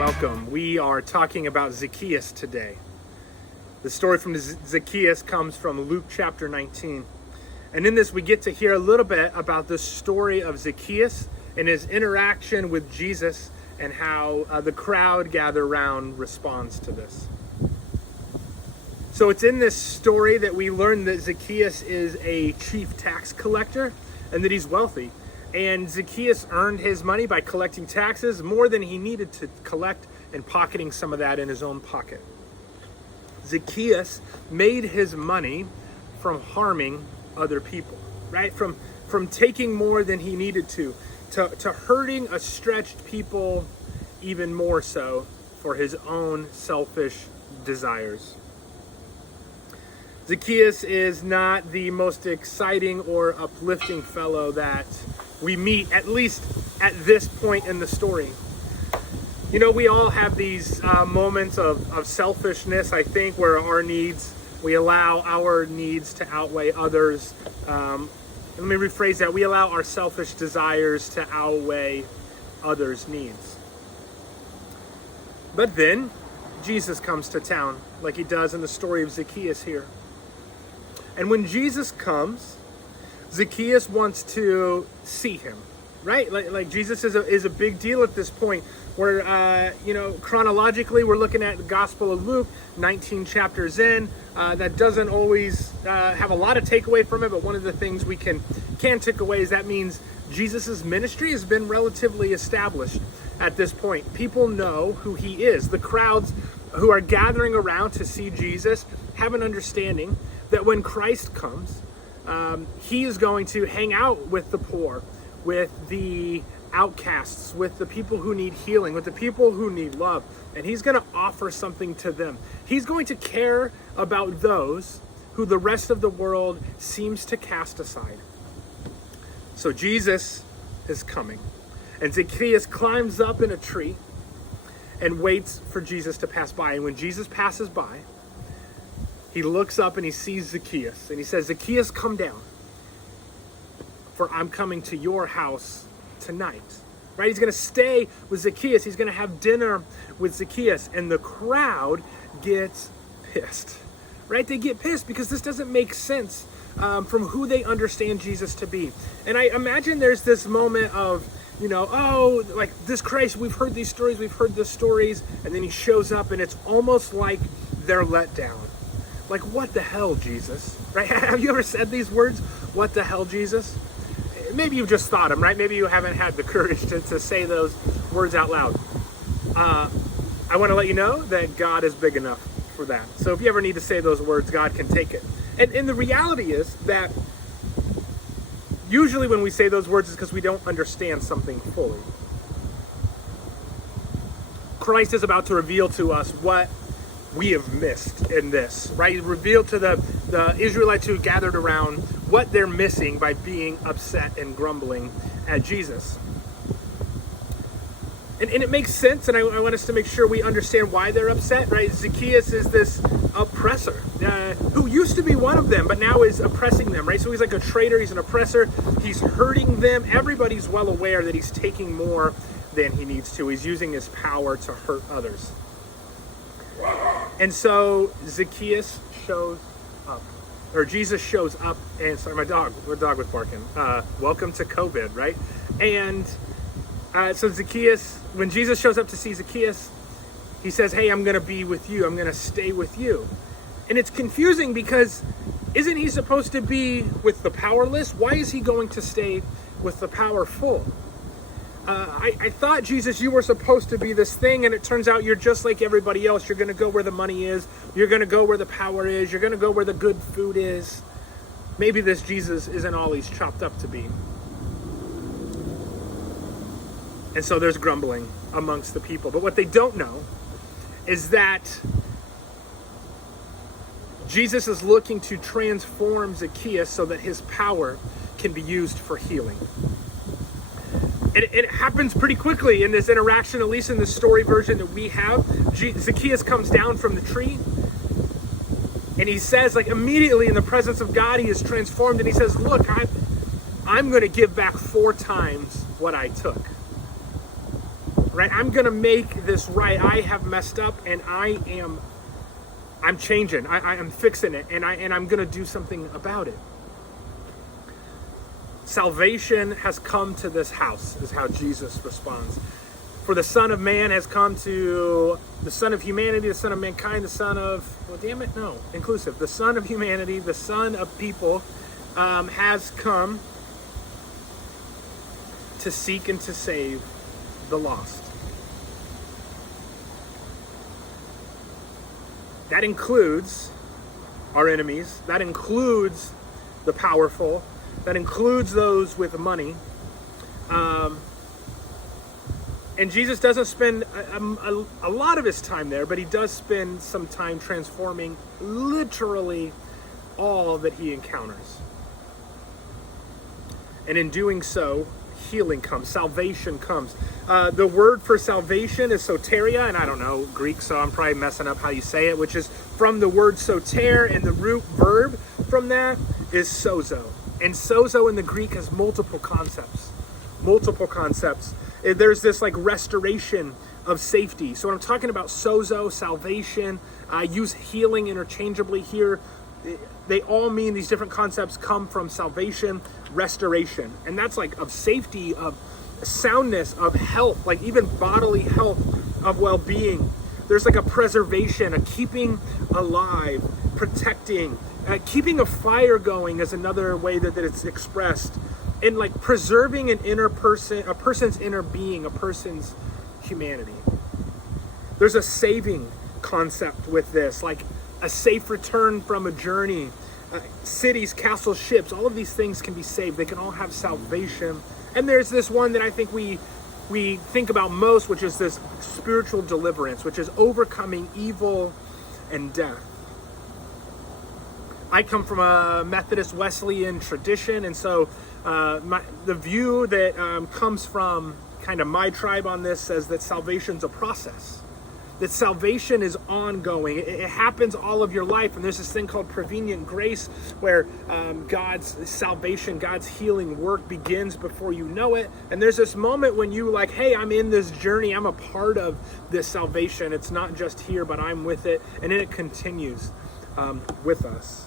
Welcome. We are talking about Zacchaeus today. The story from Zacchaeus comes from Luke chapter 19. And in this, we get to hear a little bit about the story of Zacchaeus and his interaction with Jesus and how the crowd gathered around responds to this. So it's in this story that we learn that Zacchaeus is a chief tax collector and that he's wealthy. And Zacchaeus earned his money by collecting taxes more than he needed to collect and pocketing some of that in his own pocket. Zacchaeus made his money from harming other people, right? From taking more than he needed to hurting a stretched people even more so for his own selfish desires. Zacchaeus is not the most exciting or uplifting fellow that we meet, at least at this point in the story. You know, we all have these moments of selfishness, I think, where we allow our needs to outweigh others. Let me rephrase that. We allow our selfish desires to outweigh others' needs. But then Jesus comes to town, like he does in the story of Zacchaeus here. And when Jesus comes, Zacchaeus wants to see him, right? Like Jesus is a big deal at this point. Where chronologically, we're looking at the Gospel of Luke, 19 chapters in. That doesn't always have a lot of takeaway from it, but one of the things we can take away is that means Jesus' ministry has been relatively established at this point. People know who he is. The crowds who are gathering around to see Jesus have an understanding that when Christ comes, he is going to hang out with the poor, with the outcasts, with the people who need healing, with the people who need love, and he's going to offer something to them. He's going to care about those who the rest of the world seems to cast aside. So Jesus is coming, and Zacchaeus climbs up in a tree and waits for Jesus to pass by. And when Jesus passes by, he looks up and he sees Zacchaeus, and he says, "Zacchaeus, come down, for I'm coming to your house tonight." Right? He's going to stay with Zacchaeus. He's going to have dinner with Zacchaeus. And the crowd gets pissed. Right? They get pissed because this doesn't make sense from who they understand Jesus to be. And I imagine there's this moment of, like this Christ, we've heard these stories, we've heard the stories, and then he shows up and it's almost like they're let down. Like, what the hell, Jesus? Right? Have you ever said these words? What the hell, Jesus? Maybe you've just thought them, right? Maybe you haven't had the courage to say those words out loud. I want to let you know that God is big enough for that. So if you ever need to say those words, God can take it. And the reality is that usually when we say those words is because we don't understand something fully. Christ is about to reveal to us what we have missed in this, right? Reveal to the Israelites who gathered around what they're missing by being upset and grumbling at Jesus. And it makes sense, and I want us to make sure we understand why they're upset, right? Zacchaeus is this oppressor who used to be one of them, but now is oppressing them, right? So he's like a traitor, he's an oppressor, he's hurting them. Everybody's well aware that he's taking more than he needs to. He's using his power to hurt others. And so Zacchaeus shows up, or Jesus shows up, and sorry, my dog was barking. Welcome to COVID, right? And so Zacchaeus, when Jesus shows up to see Zacchaeus, he says, "Hey, I'm going to be with you. I'm going to stay with you." And it's confusing because isn't he supposed to be with the powerless? Why is he going to stay with the powerful? I thought, Jesus, you were supposed to be this thing, and it turns out you're just like everybody else. You're going to go where the money is. You're going to go where the power is. You're going to go where the good food is. Maybe this Jesus isn't all he's chopped up to be. And so there's grumbling amongst the people. But what they don't know is that Jesus is looking to transform Zacchaeus so that his power can be used for healing. It happens pretty quickly in this interaction, at least in the story version that we have. Zacchaeus comes down from the tree, and he says, like, immediately in the presence of God, he is transformed, and he says, "Look, I'm going to give back 4 times what I took." right? I'm going to make this right. I have messed up, and I'm changing. I'm fixing it, and I'm going to do something about it. Salvation has come to this house, is how Jesus responds. For the Son of Man has come to the Son of humanity, the Son of mankind, the Son of, inclusive. The Son of humanity, the Son of people has come to seek and to save the lost. That includes our enemies. That includes the powerful. That includes those with money. And Jesus doesn't spend a lot of his time there, but he does spend some time transforming literally all that he encounters. And in doing so, healing comes, salvation comes. The word for salvation is soteria, and I don't know Greek, so I'm probably messing up how you say it, which is from the word soter, and the root verb from that is sozo. And sozo in the Greek has multiple concepts. There's this like restoration of safety. So when I'm talking about sozo, salvation, I use healing interchangeably here. They all mean these different concepts come from salvation, restoration. And that's like of safety, of soundness, of health, like even bodily health, of well-being. There's like a preservation, a keeping alive, protecting, keeping a fire going is another way that it's expressed. And like preserving an inner person, a person's inner being, a person's humanity. There's a saving concept with this, like a safe return from a journey. Cities, castles, ships, all of these things can be saved. They can all have salvation. And there's this one that I think we think about most, which is this spiritual deliverance, which is overcoming evil and death. I come from a Methodist Wesleyan tradition, and so the view that comes from kind of my tribe on this says that salvation's a process, that salvation is ongoing. It happens all of your life, and there's this thing called prevenient grace where God's salvation, God's healing work begins before you know it, and there's this moment when you like, hey, I'm in this journey, I'm a part of this salvation. It's not just here, but I'm with it, and then it continues with us.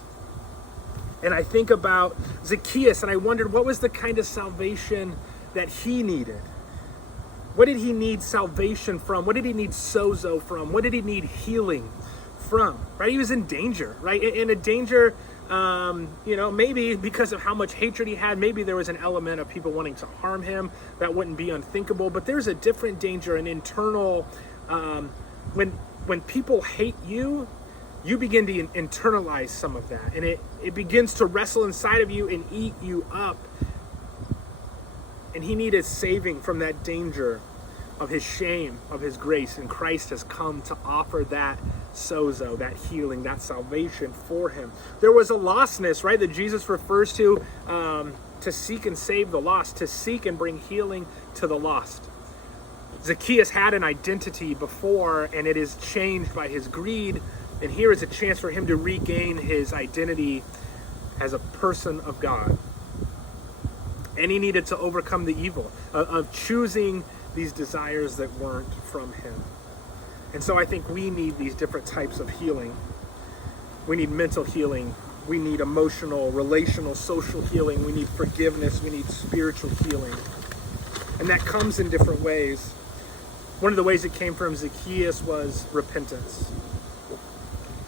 And I think about Zacchaeus, and I wondered what was the kind of salvation that he needed. What did he need salvation from? What did he need sozo from? What did he need healing from? Right? He was in danger, right? In a danger, maybe because of how much hatred he had, maybe there was an element of people wanting to harm him. That wouldn't be unthinkable. But there's a different danger, an internal, when people hate you, you begin to internalize some of that, and it begins to wrestle inside of you and eat you up. And he needed saving from that danger of his shame, of his grace, and Christ has come to offer that sozo, that healing, that salvation for him. There was a lostness, right, that Jesus refers to seek and save the lost, to seek and bring healing to the lost. Zacchaeus had an identity before, and it is changed by his greed. And here is a chance for him to regain his identity as a person of God. And he needed to overcome the evil of choosing these desires that weren't from him. And so I think we need these different types of healing. We need mental healing. We need emotional, relational, social healing. We need forgiveness. We need spiritual healing. And that comes in different ways. One of the ways it came from Zacchaeus was repentance.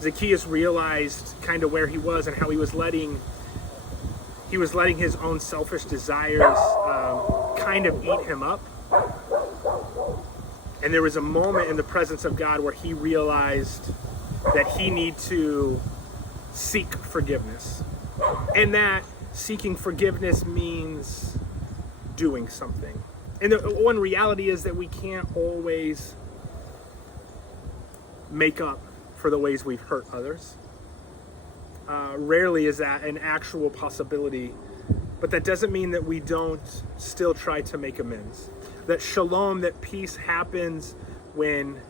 Zacchaeus realized kind of where he was and how he was letting his own selfish desires kind of eat him up. And there was a moment in the presence of God where he realized that he needed to seek forgiveness. And that seeking forgiveness means doing something. And the one reality is that we can't always make up for the ways we've hurt others. Rarely is that an actual possibility, but that doesn't mean that we don't still try to make amends. That shalom, that peace happens when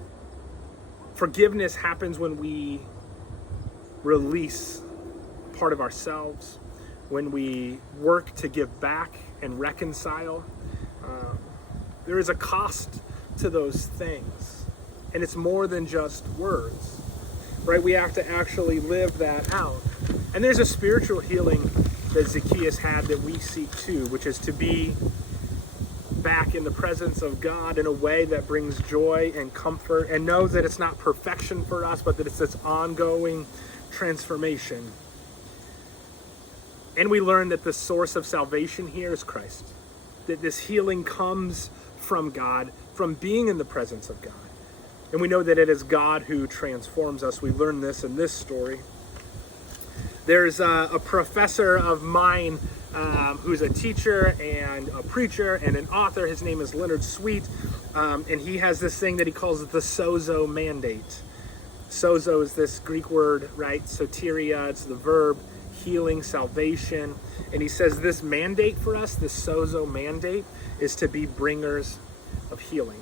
forgiveness happens, when we release part of ourselves, when we work to give back and reconcile. There is a cost to those things. And it's more than just words, right? We have to actually live that out. And there's a spiritual healing that Zacchaeus had that we seek too, which is to be back in the presence of God in a way that brings joy and comfort, and know that it's not perfection for us, but that it's this ongoing transformation. And we learn that the source of salvation here is Christ, that this healing comes from God, from being in the presence of God. And we know that it is God who transforms us. We learn this in this story. There's a professor of mine who's a teacher and a preacher and an author. His name is Leonard Sweet, and he has this thing that he calls the sozo mandate. Sozo is this Greek word, right? Soteria, it's the verb, healing, salvation. And he says this mandate for us, this sozo mandate, is to be bringers of healing.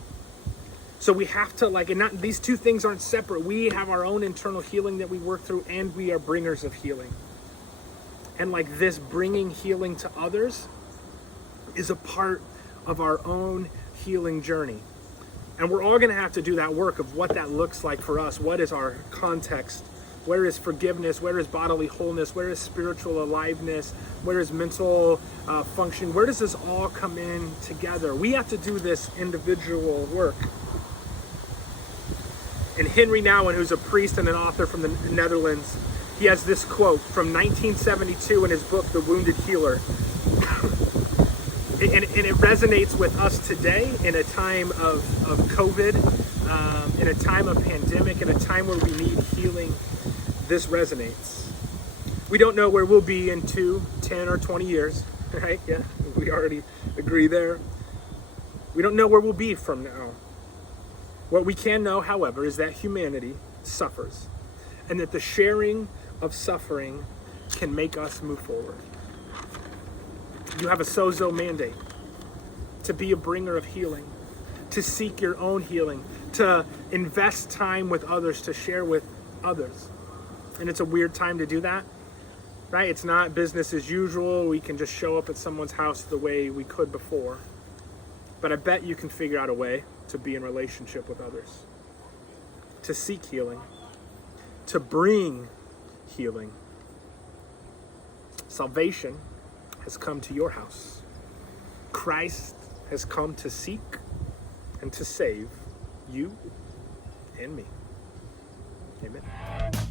So we have to these two things aren't separate. We have our own internal healing that we work through, and we are bringers of healing. And this bringing healing to others is a part of our own healing journey. And we're all going to have to do that work of what that looks like for us. What is our context? Where is forgiveness? Where is bodily wholeness? Where is spiritual aliveness? Where is mental function? Where does this all come in together? We have to do this individual work. And Henry Nouwen, who's a priest and an author from the Netherlands, he has this quote from 1972 in his book, The Wounded Healer. And it resonates with us today in a time of COVID, in a time of pandemic, in a time where we need healing. This resonates. We don't know where we'll be in 2, 10, or 20 years, right? Yeah, we already agree there. We don't know where we'll be from now. What we can know, however, is that humanity suffers, and that the sharing of suffering can make us move forward. You have a sozo mandate to be a bringer of healing, to seek your own healing, to invest time with others, to share with others. And it's a weird time to do that, right? It's not business as usual. We can just show up at someone's house the way we could before. But I bet you can figure out a way to be in relationship with others, to seek healing, to bring healing. Salvation has come to your house. Christ has come to seek and to save you and me. Amen.